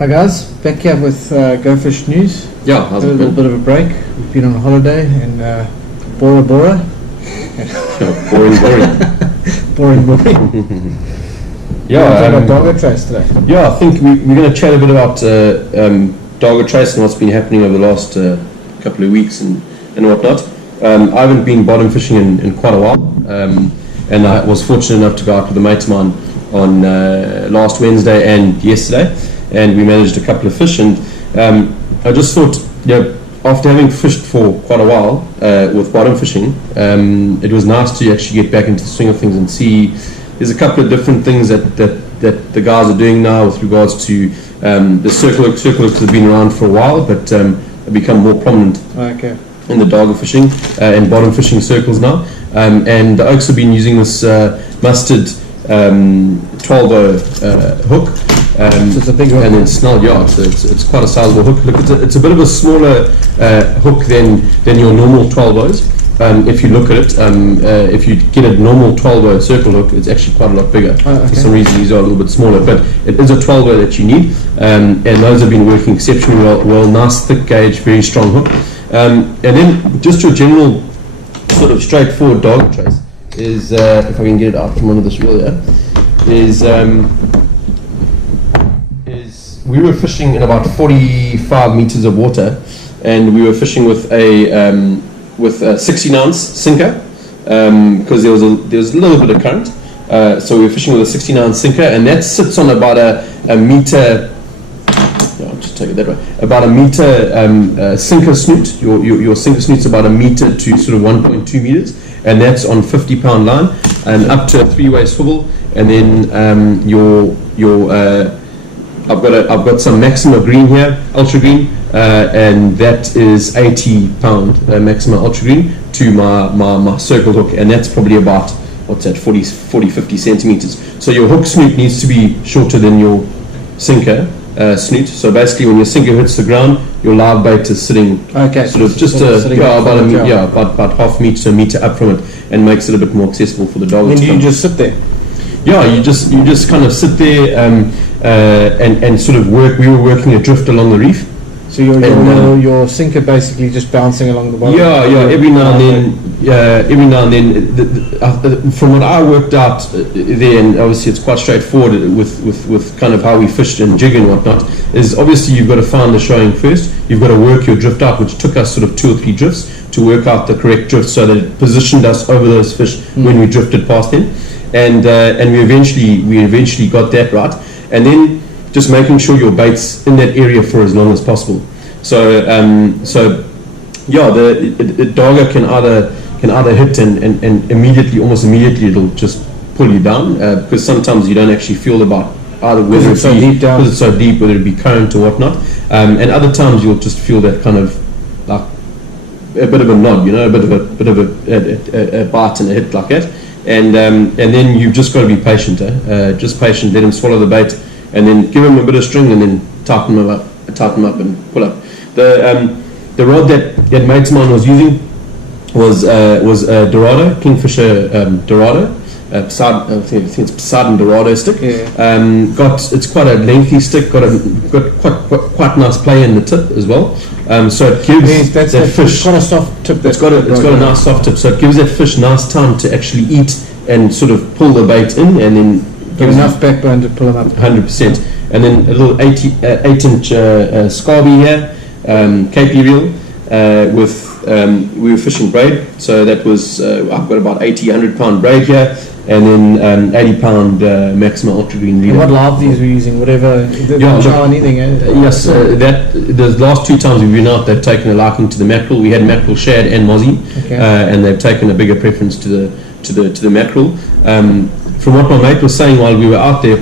Hi guys, back here with Go Fish News. Yeah, how's Had a it little been? bit of a break. We've been on holiday in Bora Bora. Yeah, boring. Boring. Yeah, About Dogger Trace today. yeah. I think we're going to chat a bit about Dogger Trace and what's been happening over the last couple of weeks and whatnot. I haven't been bottom fishing in quite a while, and I was fortunate enough to go out with a mate of mine on last Wednesday and yesterday, and we managed a couple of fish. And I just thought, after having fished for quite a while with bottom fishing, it was nice to actually get back into the swing of things and see. There's a couple of different things that the guys are doing now with regards to the circle hooks. Circle hooks have been around for a while, but have become more prominent Okay. in the dogger fishing and bottom fishing circles now. And the Oaks have been using this mustard 12-0 hook. So it's a big hook. And then snell, it's quite a sizable hook. Look, it's a bit of a smaller hook than your normal 12-0s. If you look at it, if you get a normal 12-0 circle hook, it's actually quite a lot bigger. Oh, okay. For some reason, these are a little bit smaller, but it is a 12-0 that you need, and those have been working exceptionally well. Nice, thick gauge, very strong hook. And then just your general sort of straightforward dog trace is, if I can get it out from under this reel here, is we were fishing in about 45 meters of water, and we were fishing with a 16-ounce sinker, because there was a little bit of current. So we were fishing with a 16-ounce sinker, and that sits on about a meter. I'll just take it that way. About a meter sinker snoot. Your sinker snoot's about a meter to sort of 1.2 meters, and that's on 50-pound line and up to a 3-way swivel. And then I've got some Maxima green here, ultra green, and that is 80-pound Maxima ultra green to my circle hook, and that's probably about 40-50 centimeters. So your hook snoot needs to be shorter than your sinker snoot. So basically, when your sinker hits the ground, your live bait is sitting sort of just about half meter to a meter up from it, and makes it a bit more accessible for the dog. And you just sit there. Yeah, you just kind of sit there and sort of work. We were working a drift along the reef. So your sinker basically just bouncing along the bottom. Yeah. Every now and then, from what I worked out there, and obviously it's quite straightforward with kind of how we fished and jig and whatnot. Is obviously you've got to find the showing first. You've got to work your drift out, which took us sort of 2 or 3 drifts to work out the correct drift, so that it positioned us over those fish when we drifted past them. And we eventually got that right, and then just making sure your bait's in that area for as long as possible. So the dogger can either hit and almost immediately it'll just pull you down, because sometimes you don't actually feel about either whether it's so deep down, because it's so deep, whether it be current or whatnot, and other times you'll just feel that kind of like a bit of a nod, a bit of a bite and a hit like that. And then you've just got to be patient, just patient. Let him swallow the bait, and then give him a bit of string, and then tighten him up, and pull up. The rod that mate of mine was using was a Dorado, Kingfisher Dorado, I think it's Poseidon Dorado stick. Yeah. It's quite a lengthy stick. Got quite nice play in the tip as well. So it gives that fish quite a soft tip. It's got a nice soft tip, so it gives that fish nice time to actually eat and sort of pull the bait in, and then give enough backbone to pull them up. 100%. And then a little 8-inch Scarby here, KP reel with we were fishing braid, so that was I've got about 100 pound braid here, and then 80-pound Maxima ultra green leader. And what live these were using? Whatever, anything. Yes, the last 2 times we've been out, they've taken a liking to the mackerel. We had mackerel, shad, and mozzie, and they've taken a bigger preference to the mackerel. From what my mate was saying while we were out there,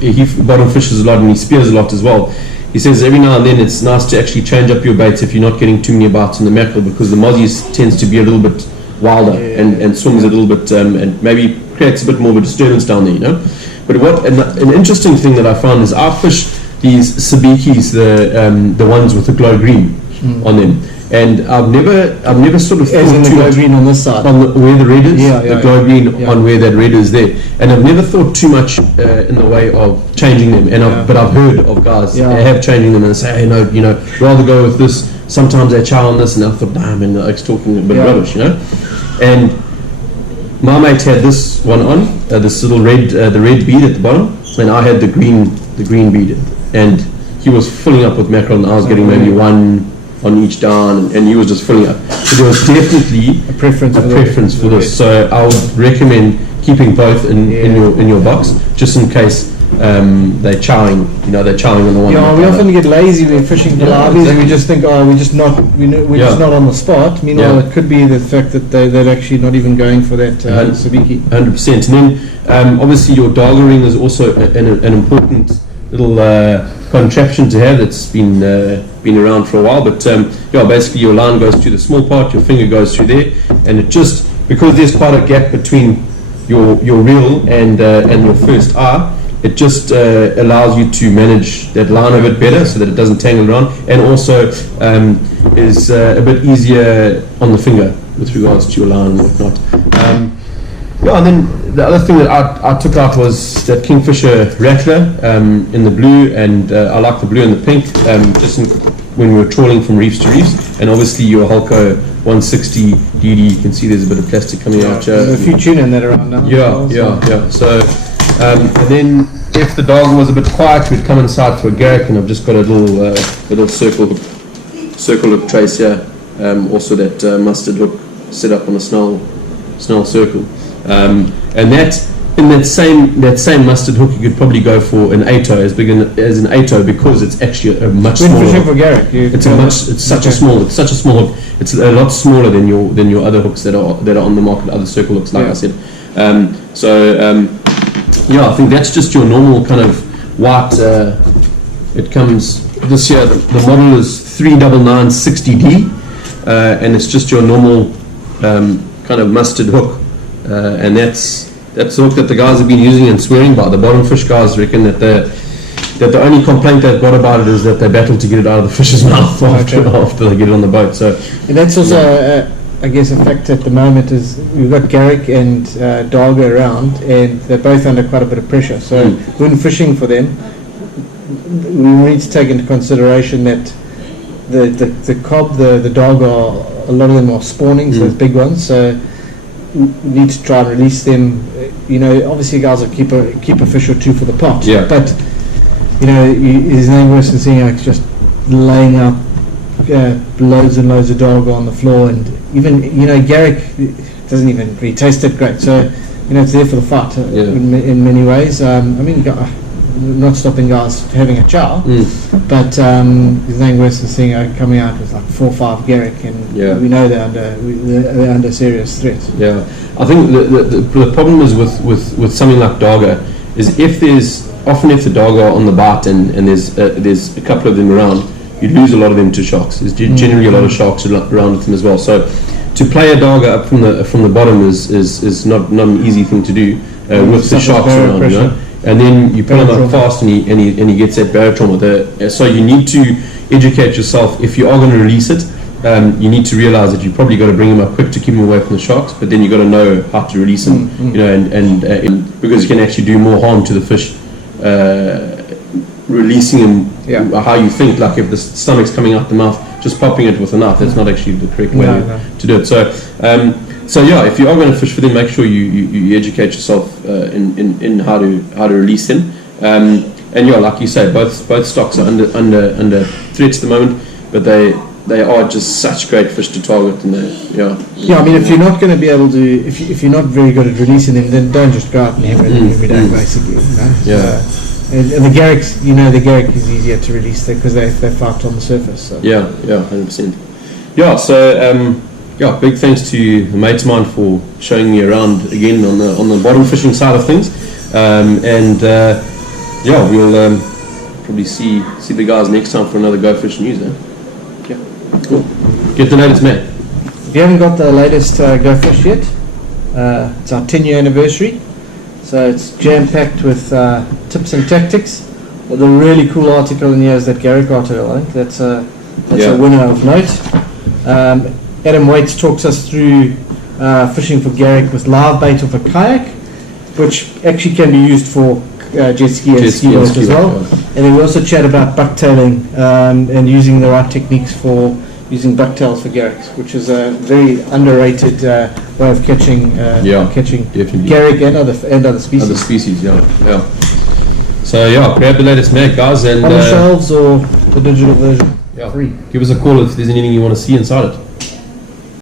he bottom fishes a lot and he spears a lot as well. He says every now and then it's nice to actually change up your baits if you're not getting too many bites in the mackerel, because the mozzie tends to be a little bit wilder and swims a little bit and maybe creates a bit more of a disturbance down there, But an interesting thing that I found is I fish these sabikis, the ones with the glow green on them, And I've never sort of As in thought the too glow much green on this side. on where the red is, the glow green yeah. on where that red is there. And I've never thought too much in the way of changing them. And but I've heard of guys have changing them and say, hey, no, rather go with this. Sometimes they chow on this, and I thought, nah, man, it's talking a bit rubbish, And my mate had this one on, this little red, the red bead at the bottom, and I had the green bead, and he was filling up with mackerel, and I was getting maybe one on each down, and he was just filling up. But there was definitely a preference for this. So I would recommend keeping both in your box, just in case they're chowing. They're chowing on the one. Yeah, we often get lazy when fishing for larvae, and we just think, we're just not on the spot. Meanwhile, it could be the fact that they're actually not even going for that sabiki. 100%. And then obviously your dogger ring is also an important little contraption to have that's been around for a while. But basically your line goes to the small part, your finger goes through there, and it just, because there's quite a gap between your reel and your first eye, it just allows you to manage that line a bit better so that it doesn't tangle around, and also is a bit easier on the finger with regards to your line and whatnot. And then the other thing that I took out was that Kingfisher Rattler in the blue, and I like the blue and the pink, when we were trawling from reefs to reefs. And obviously your Hulko 160 DD, you can see there's a bit of plastic coming out. There's a few tuna in that around now. Yeah. So, and then if the dog was a bit quiet, we'd come inside for a garrick, and I've just got a little circle hook trace here. Also that mustard hook set up on a snarl circle. And that, in that same mustard hook, you could probably go for an 8-0, as big as an 8-0, because it's actually a much smaller. Fishing for garrick, it's such a small hook. It's a lot smaller than your other hooks that are on the market, other circle hooks, like I said. I think that's just your normal kind of white. It comes this year. The model is 39960D, and it's just your normal kind of mustard hook. And that's the hook that the guys have been using and swearing by. The bottom fish guys reckon that the only complaint they've got about it is that they battle to get it out of the fish's mouth after they get it on the boat. So and that's also, I guess, a fact at the moment is we've got garrick and darga around, and they're both under quite a bit of pressure. So when fishing for them, we need to take into consideration that the cob, the darga, a lot of them are spawning, so those big ones. So we need to try and release them. Obviously guys will keep a fish or two for the pot. Yeah. But there's nothing worse than seeing just laying out loads and loads of dog on the floor, and even garrick doesn't even really taste that great. So it's there for the fight in many ways. Not stopping guys having a chow, but there's nothing worse than seeing coming out with like 4 or 5 garrick, and we know they're under serious threat. Yeah, I think the problem is with something like darga is if the darga are on the bite and there's a couple of them around, you lose a lot of them to sharks. There's generally a lot of sharks around with them as well. So to play a darga up from the bottom is not an easy thing to do with the sharks around, And then you pull him up fast, and he gets that barotrauma. So you need to educate yourself. If you are going to release it, you need to realize that you probably got to bring him up quick to keep him away from the sharks. But then you got to know how to release him, and because you can actually do more harm to the fish releasing him how you think. Like if the stomach's coming out the mouth, just popping it with a knife, that's not actually the correct way to do it. So if you are going to fish for them, make sure you educate yourself in how to release them. And like you say, both stocks are under threat at the moment, but they are just such great fish to target. And if you're not going to be able to, if you're not very good at releasing them, then don't just go out and hammer them every day, basically. And the garricks, the garrick is easier to release because they fight on the surface. So. 100%. So big thanks to a mate of mine for showing me around again on the bottom fishing side of things, we'll probably see the guys next time for another Go Fish News. Cool. Get the latest, man. If you haven't got the latest Go Fish yet, it's our 10-year anniversary. So it's jam-packed with tips and tactics. Well, the really cool article in here is that garrick article. I think that's a winner of note. Adam Waits talks us through fishing for Garrick with live bait off a kayak, which actually can be used for jet ski and ski boat as well. And then we also chat about bucktailing and using the right techniques for using bucktails for Garricks, which is a very underrated way of catching definitely. Garrick and other species. Other species, yeah. So yeah, grab the latest mag, guys, and on the shelves or the digital version. Yeah. Free. Give us a call if there's anything you want to see inside it.